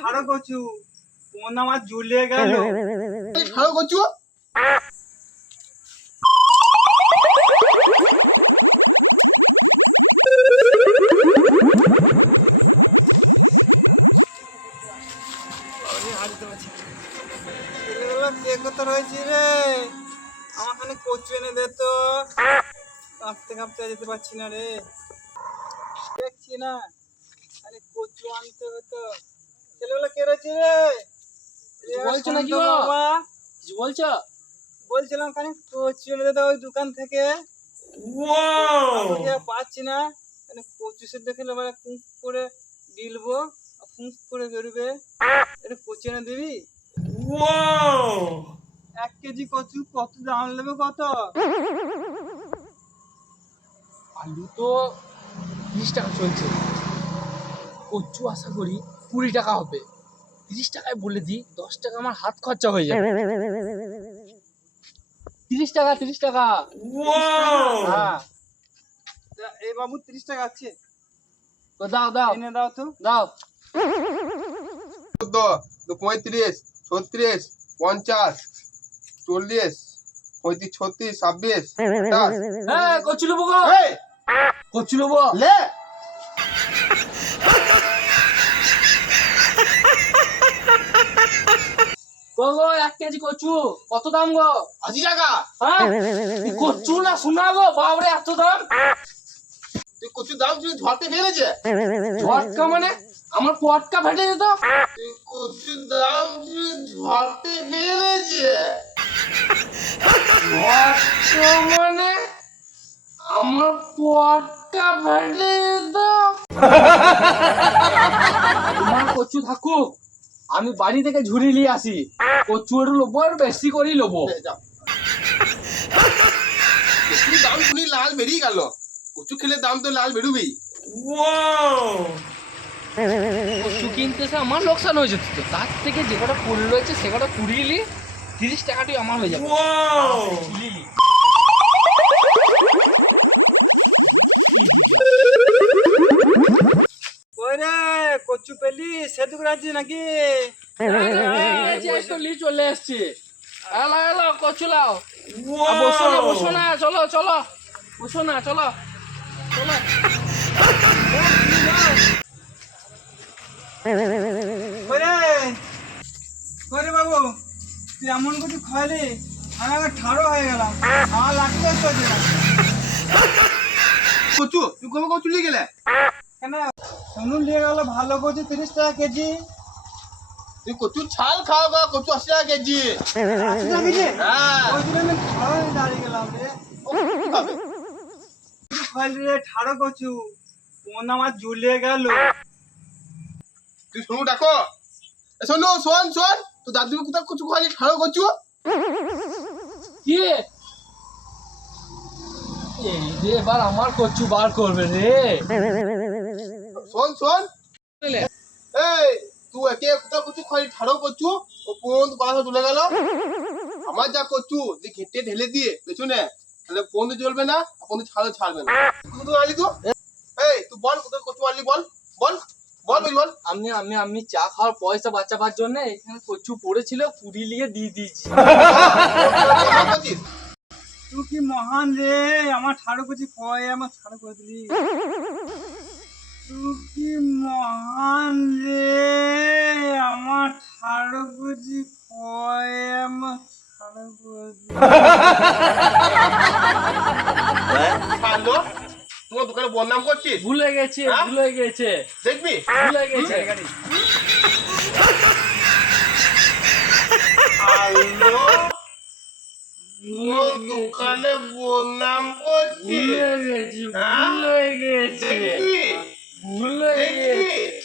ঠাড়ো কচু কোন আমার ঝুলিয়ে গেল। ঠাড়ো কচু কে কোথা রয়েছি রে, আমার খানে কচু এনে দে তো, কাঁপতে কাঁপতে যেতে পারছি না রে, দেখছি না খালি কচু আনতে হতো। ছেলেগুলো কে রয়েছে রে? বলছো নাকি গো? কিছু বলছো? বলছিলাম খালি কচু এনে দে তো ওই দোকান থেকে। পাচ্ছি না, কচু সেদ্ধ খেলে মানে ফুঁক করে গিলবো, ফুঁক করে বেরোবে। এটা কচু এনে দিবি? 1 কেজি কচু কত দাম নেবে কত? আলু তো 30 টাকা চলছে, কচু আশা করি 20 টাকা হবে। 30 টাকায় বলে দিই, 10 টাকা আমার হাত খরচা হয়ে যাবে। 30 টাকা 30 টাকা। হ্যাঁ এই বাবু 30 টাকা আছে, তো দাও দাও এনে দাও তো। দাও। 14 35 36 50 40 35 36 26 হ্যাঁ কচু নেবো গো, কচু নেবো। লে গো 1 কেজি কচু কত দাম গো? 80 টাকা। হ্যাঁ কচু না শোনা গো, বাবরে এত দাম। তুই কচুর দাম শুনে ঝড়তে ফেলেছে। ঝটকা মানে আমার পটকা ফেটে যেত। তুই কচুর দাম শুনে ঝড়তে ফেলেছে। ঝটকা মানে আমার পটকা ফেটে যেত। তোমার কচু থাকুক, আমি বাড়ি থেকে ঝুড়ি নিয়ে আসি। কচু একটু লোবো, আর বেশি করেই লোবো। কচুর দাম শুনি লাল বেরিয়ে গেল। কচু খেলে দাম তো লাল বেরোবেই। কচু কিনতে এসে আমার লোকসান হয়ে যেত, তো তার থেকে যে কটা ফুল রয়েছে সে কটা কুড়িয়ে নি, 30 টাকাটি আমার হয়ে যাবে। ওই রে কচু পেলি সেদ্ধ করে আছিস নাকি? চলে এসছি। এলো এলো কচু লাও। বসো না বসো না, চলো চলো বসো না, চলো চলো। ওরে বাবু তুই এমন কিছু খাইলি আমি আবার ঠাড়ো হয়ে গেলাম, আমার লাঠি ধরতে হচ্ছে না। কচু তুই কবে কচু নিয়ে গেলে? কেন সোনু নিয়ে গেল ভালো কচু 30 টাকা কেজি। তুই কচুর ছাল খাও গা, কচু 80 টাকা কেজি। 80 টাকা কেজি? হ্যাঁ ওই জন্য আমি ঠাড়ো হয়ে দাঁড়িয়ে গেলাম রে। খাইলি রে ঠাড়ো কচু কোন আমার ঝুলিয়ে গেল। তুই শোনু ডাকো, শোনো শোন শোন, তো দাদু কোথাও কচু খাইলি ঠাড়ো কচু। কি এই রে, এবার আমার কচু বার করবে রে। শোন শোন, এই তুই একে কোথাও কচু খাইলি ঠাড়ো কচু, ও কোন পাশে চলে গেল। আমার যা কচু যে ঘেটে ঢেলে দিয়ে পেছনে, তাহলে পন্দ জ্বলবে না, পন্দ ছাড়ও ছাড়বে না। কোথাও আলি তো, এই তুই বল কোথাও কচু আলি, বল বল বল বল। আমি আমি আমি চা খাওয়ার পয়সা বাঁচাবার জন্য এখানে কচু পড়েছিল, কুড়ি নিয়ে দিয়ে দিয়েছি। তুই কি মহান রে, আমার ঠাড়ো কচু খয় আমার ঠাড়ো করে দিলি। তুই কি মহান রে, আমার ঠাড়ো কচু খয় আমার ঠাড়ো করে দিলি। হ্যালো, তোমার দোকানে বদনাম করছিস? ভুলে গেছে হ্যাঁ? ভুলে গেছে দেখবি ভুলে গেছে। হ্যালো, তোমার দোকানে বদনাম করছিস? ভুলে গেছি ভুলে গেছে দেখবি ভুলে গেছে।